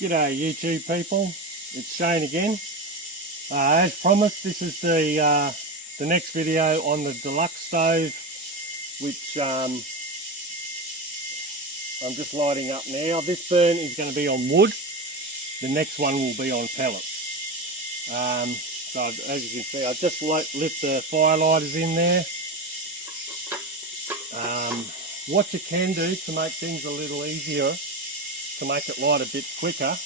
G'day YouTube people, it's Shane again. As promised, this is the next video on the Deluxe Stove, which I'm just lighting up now. This burn is going to be on wood, the next one will be on pellets. So as you can see, I just lit the fire lighters in there. What you can do to make things a little easier, to make it light a bit quicker,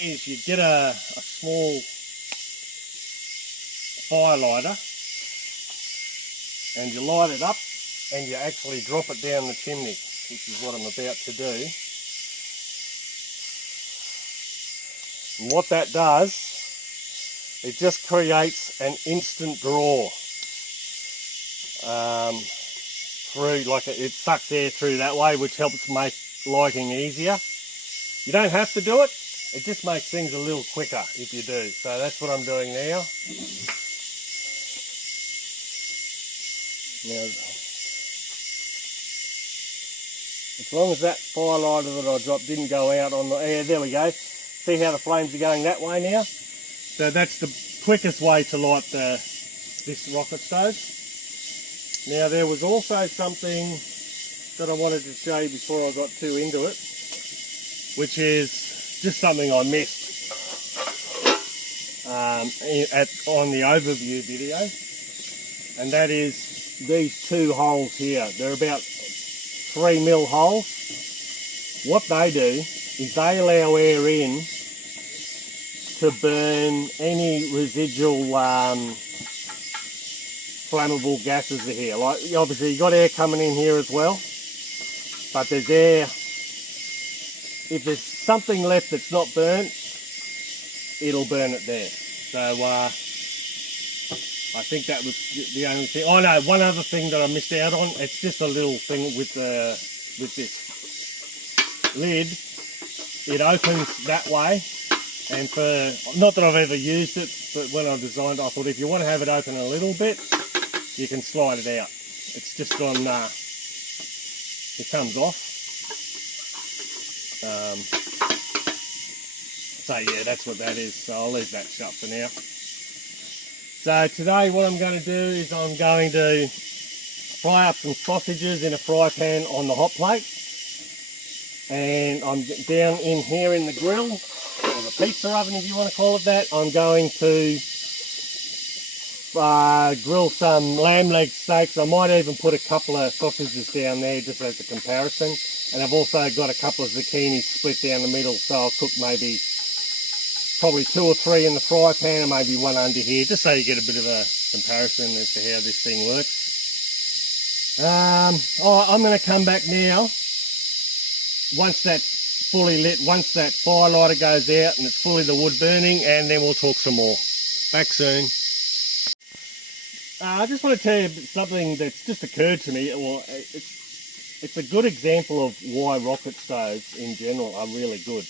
is you get a small fire lighter and you light it up and you actually drop it down the chimney, which is what I'm about to do. And what that does, it just creates an instant draw through, like it sucks air through that way, which helps make lighting easier. You don't have to do it, it just makes things a little quicker if you do. So that's what I'm doing now. Now, as long as that fire lighter that I dropped didn't go out on the air, there we go. See how the flames are going that way now? So that's the quickest way to light this rocket stove. Now there was also something that I wanted to show you before I got too into it, which is just something I missed on the overview video, and that is these two holes here. They're about 3mm holes. What they do is they allow air in to burn any residual flammable gases are here. Like obviously you got air coming in here as well, but there's air. If there's something left that's not burnt, it'll burn it there. So I think that was the only thing. Oh no, one other thing that I missed out on. It's just a little thing with this lid. It opens that way, and for not that I've ever used it, but when I designed it, I thought if you want to have it open a little bit, you can slide it out. It's just on, it comes off. So yeah, that's what that is. So I'll leave that shut for now. So today what I'm going to do is I'm going to fry up some sausages in a fry pan on the hot plate. And I'm down in here in the grill, or the pizza oven if you want to call it that. I'm going to grill some lamb leg steaks. I might even put a couple of sausages down there just as a comparison, and I've also got a couple of zucchinis split down the middle, so I'll cook probably 2 or 3 in the fry pan and maybe one under here, just so you get a bit of a comparison as to how this thing works. I'm going to come back now once that's fully lit, once that fire lighter goes out and it's fully the wood burning, and then we'll talk some more. Back soon. I just want to tell you something that's just occurred to me. Well, it's a good example of why rocket stoves in general are really good.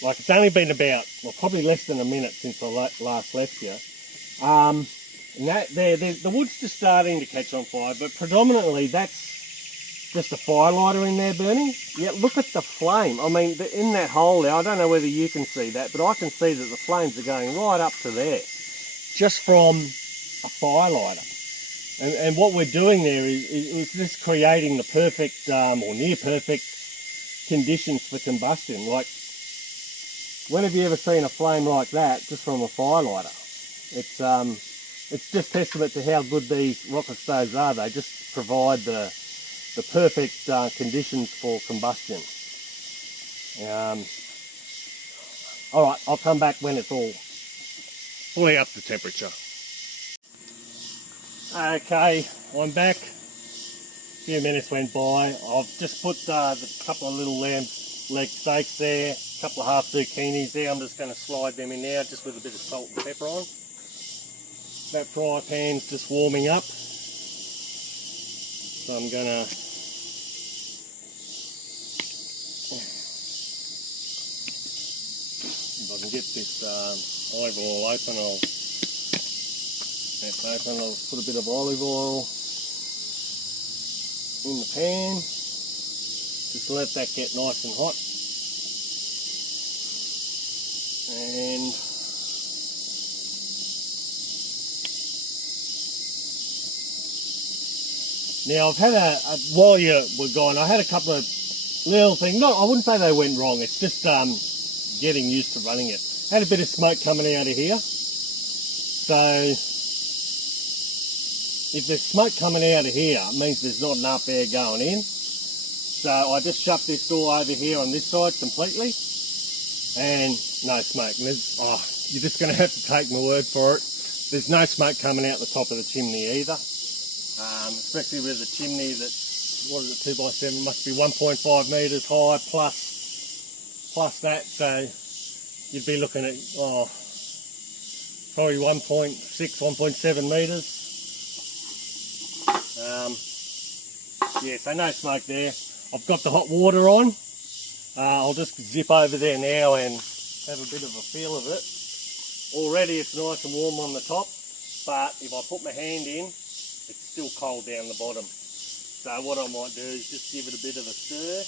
Like, it's only been about, well, probably less than a minute since I last left you. And the wood's just starting to catch on fire, but predominantly that's just a fire lighter in there burning. Yeah, look at the flame. I mean, in that hole there, I don't know whether you can see that, but I can see that the flames are going right up to there, just from a fire lighter. And what we're doing there is just creating the perfect or near perfect conditions for combustion. Like, when have you ever seen a flame like that just from a fire lighter? It's just testament to how good these rocket stoves are. They just provide the perfect conditions for combustion. Alright, I'll come back when it's all fully up to temperature. Okay, I'm back. A few minutes went by. I've just put a couple of little lamb leg steaks there, a couple of half zucchinis there. I'm just going to slide them in now, just with a bit of salt and pepper on. That fry pan's just warming up, so I'm going to if I can get this olive oil open, I'll put a bit of olive oil in the pan. Just let that get nice and hot. And now I've had while you were gone, I had a couple of little things. No, I wouldn't say they went wrong. It's just getting used to running it. Had a bit of smoke coming out of here. So if there's smoke coming out of here, it means there's not enough air going in. So I just shut this door over here on this side completely, and no smoke. And you're just going to have to take my word for it. There's no smoke coming out the top of the chimney either, especially with a chimney that's, what is it, 2x7, must be 1.5 metres high plus that. So you'd be looking at probably 1.6, 1.7 metres. Yeah, so no smoke there. I've got the hot water on. I'll just zip over there now and have a bit of a feel of it. Already it's nice and warm on the top, but if I put my hand in, it's still cold down the bottom. So what I might do is just give it a bit of a stir.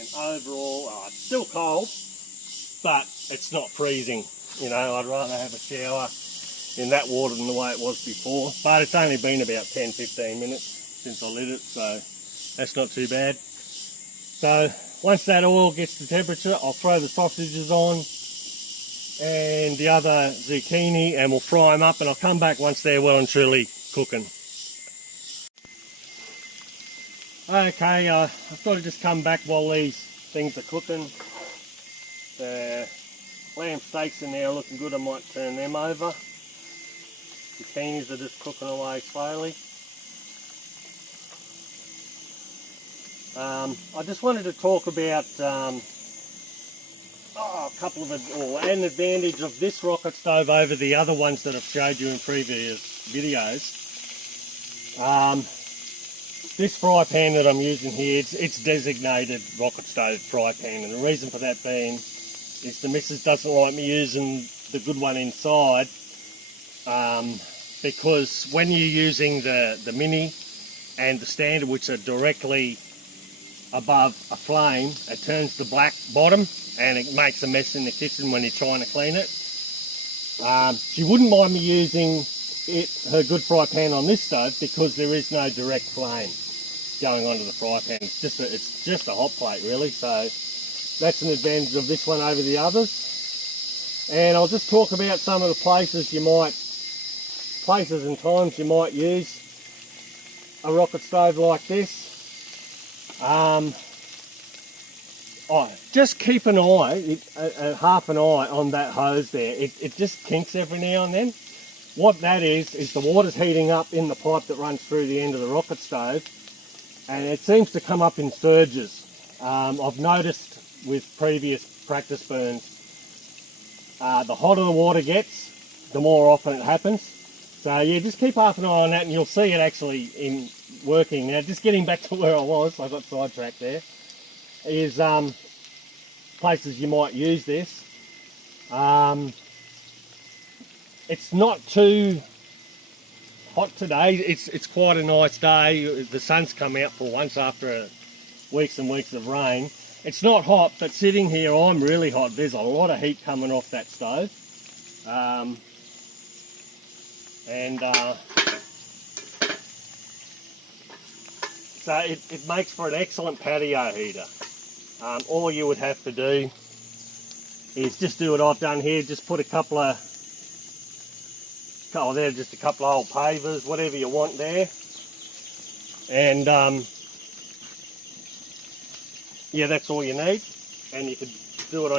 And overall, it's still cold, but it's not freezing. You know, I'd rather have a shower in that water than the way it was before. But it's only been about 10-15 minutes since I lit it, so that's not too bad. So once that oil gets to temperature, I'll throw the sausages on and the other zucchini, and we'll fry them up, and I'll come back once they're well and truly cooking. Okay, I thought I'd just come back while these things are cooking. The lamb steaks in there are looking good. I might turn them over. Zucchinis are just cooking away slowly. I just wanted to talk about a couple of an advantage of this rocket stove over the other ones that I've showed you in previous videos. This fry pan that I'm using here, it's designated rocket stove fry pan, and the reason for that being is the missus doesn't like me using the good one inside, because when you're using the mini and the standard, which are directly above a flame, it turns the black bottom and it makes a mess in the kitchen when you're trying to clean it. She wouldn't mind me using her good fry pan on this stove because there is no direct flame going onto the fry pan. It's just a hot plate really, so that's an advantage of this one over the others. And I'll just talk about some of the places and times you might use a rocket stove like this. Just keep an eye, half an eye on that hose there. It just kinks every now and then. What that is the water's heating up in the pipe that runs through the end of the rocket stove, and it seems to come up in surges. I've noticed with previous practice burns, the hotter the water gets, the more often it happens. So yeah, just keep half an eye on that and you'll see it actually in working. Now just getting back to where I was, I got sidetracked there, is places you might use this. It's not too hot today. It's quite a nice day. The sun's come out for once after weeks and weeks of rain. It's not hot, but sitting here I'm really hot. There's a lot of heat coming off that stove. So it makes for an excellent patio heater. All you would have to do is just do what I've done here, just put a couple of old pavers, whatever you want there. And yeah, that's all you need. And you could do it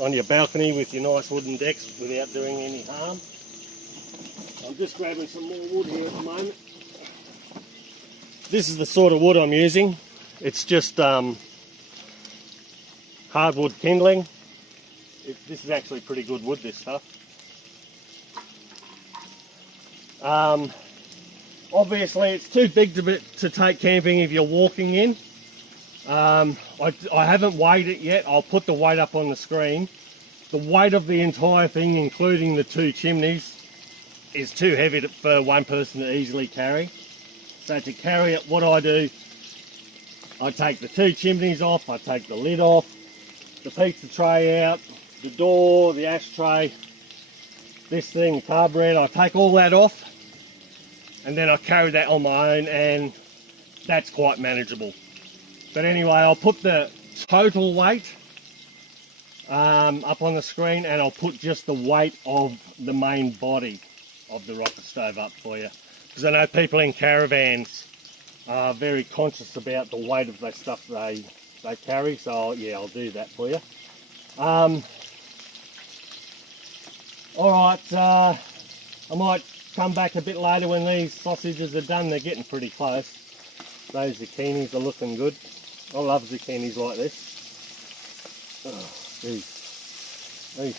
on your balcony with your nice wooden decks without doing any harm. I'm just grabbing some more wood here at the moment. This is the sort of wood I'm using. It's just hardwood kindling. This is actually pretty good wood, this stuff. Obviously it's too big to take camping if you're walking in. I haven't weighed it yet. I'll put the weight up on the screen. The weight of the entire thing, including the two chimneys, is too heavy for one person to easily carry. So to carry it, what I do, I take the two chimneys off, I take the lid off, the pizza tray out, the door, the ashtray, this thing, the carburetor. I take all that off and then I carry that on my own, and that's quite manageable. But anyway, I'll put the total weight up on the screen, and I'll put just the weight of the main body of the rocket stove up for you, because I know people in caravans are very conscious about the weight of the stuff they carry. So yeah, I'll do that for you. Alright, I might come back a bit later when these sausages are done. They're getting pretty close. Those zucchinis are looking good. I love zucchinis like this. Oh, these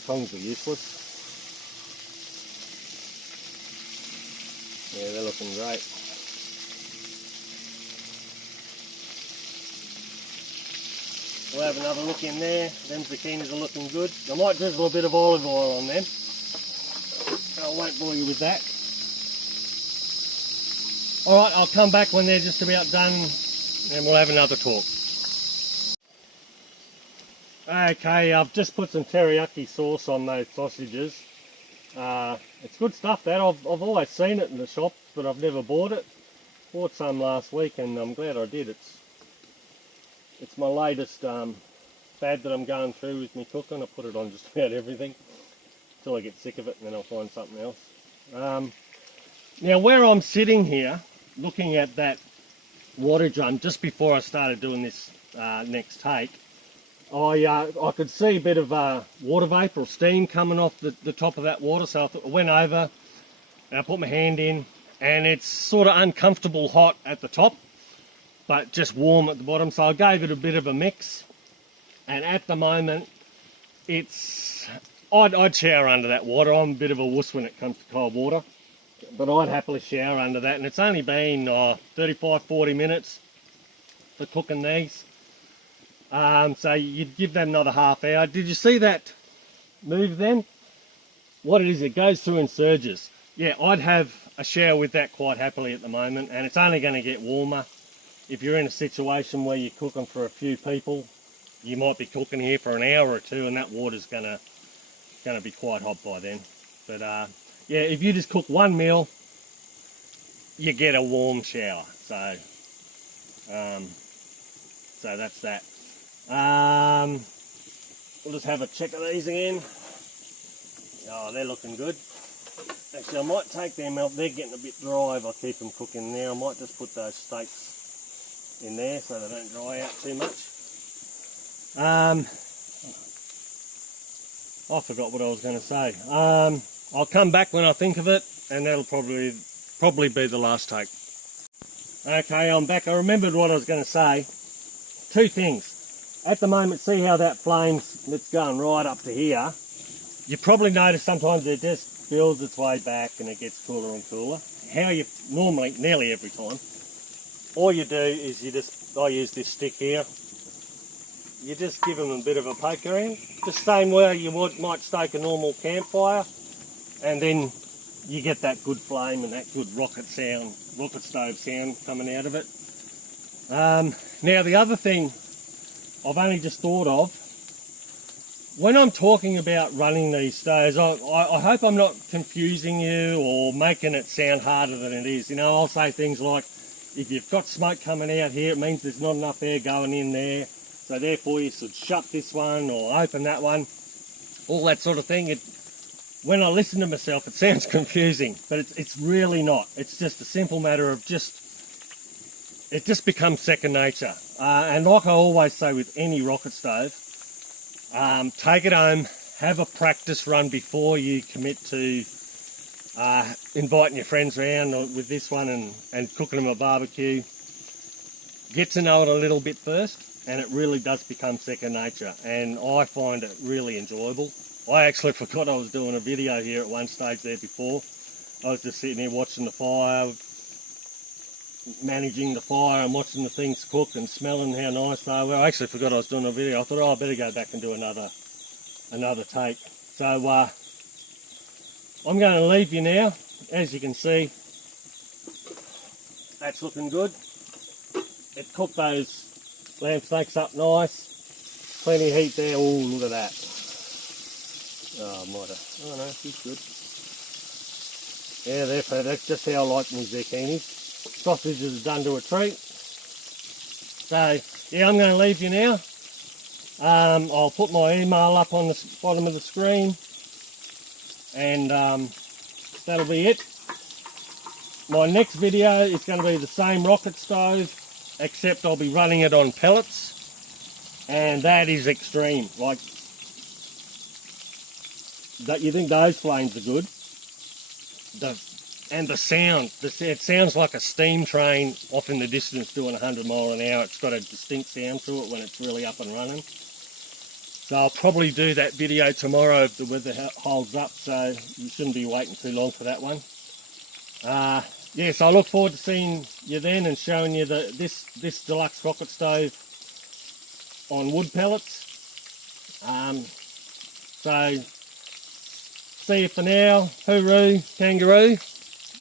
tongs are useless. Yeah, they're looking great. We'll have another look in there. Them zucchinis are looking good. I might drizzle a bit of olive oil on them. I won't bore you with that. Alright, I'll come back when they're just about done and we'll have another talk. Okay, I've just put some teriyaki sauce on those sausages. It's good stuff, that. I've always seen it in the shop, but I've never bought it. Bought some last week and I'm glad I did. It's my latest fad that I'm going through with me cooking. I put it on just about everything until I get sick of it, and then I'll find something else. Now where I'm sitting here, looking at that water drum, just before I started doing this next take, I could see a bit of water vapour or steam coming off the top of that water, so I went over and I put my hand in, and it's sort of uncomfortable hot at the top, but just warm at the bottom. So I gave it a bit of a mix, and at the moment I'd shower under that water. I'm a bit of a wuss when it comes to cold water, but I'd happily shower under that, and it's only been 35-40 minutes for cooking these. So you'd give them another half hour. Did you see that move then? What it is, it goes through in surges. Yeah, I'd have a shower with that quite happily at the moment, and it's only going to get warmer. If you're in a situation where you're cooking for a few people, you might be cooking here for an hour or two, and that water's going to be quite hot by then. But yeah, if you just cook one meal, you get a warm shower. So that's that. We'll just have a check of these again. Oh, they're looking good. Actually, I might take them out. They're getting a bit dry if I keep them cooking there. I might just put those steaks in there so they don't dry out too much. I forgot what I was going to say. I'll come back when I think of it, and that'll probably be the last take. Okay, I'm back. I remembered what I was going to say. Two things. At the moment, see how that flame's, it's going right up to here. You probably notice sometimes it just builds its way back and it gets cooler and cooler. How you normally, nearly every time, all you do is I use this stick here. You just give them a bit of a poke around, just same way you might stake a normal campfire, and then you get that good flame and that good rocket stove sound coming out of it. Now the other thing I've only just thought of, when I'm talking about running these stoves, I hope I'm not confusing you or making it sound harder than it is. You know, I'll say things like, if you've got smoke coming out here, it means there's not enough air going in there, so therefore you should shut this one or open that one, all that sort of thing. When I listen to myself, it sounds confusing, but it's really not. It's just a simple matter of it just becomes second nature. And like I always say with any rocket stove, take it home, have a practice run before you commit to inviting your friends around with this one and cooking them a barbecue. Get to know it a little bit first, and it really does become second nature, and I find it really enjoyable. I actually forgot I was doing a video here at one stage there before. I was just sitting here watching the fire, managing the fire and watching the things cook and smelling how nice they were. I actually forgot I was doing a video. I thought, oh, I better go back and do another take. So I'm going to leave you now. As you can see, that's looking good. It cooked those lamb steaks up nice. Plenty of heat there. Oh, look at that. Oh, might have. Oh no, she's good. Yeah, that's just how I like my zucchinis. Sausages are done to a treat. So, yeah, I'm going to leave you now. I'll put my email up on the bottom of the screen. And that'll be it. My next video is going to be the same rocket stove, except I'll be running it on pellets. And that is extreme. Like, that, you think those flames are good? And the sound, it sounds like a steam train off in the distance doing 100 mile an hour. It's got a distinct sound to it when it's really up and running. So I'll probably do that video tomorrow if the weather holds up, so you shouldn't be waiting too long for that one. Yes, I look forward to seeing you then and showing you this Deluxe Rocket Stove on wood pellets. So, see you for now. Hooroo, kangaroo.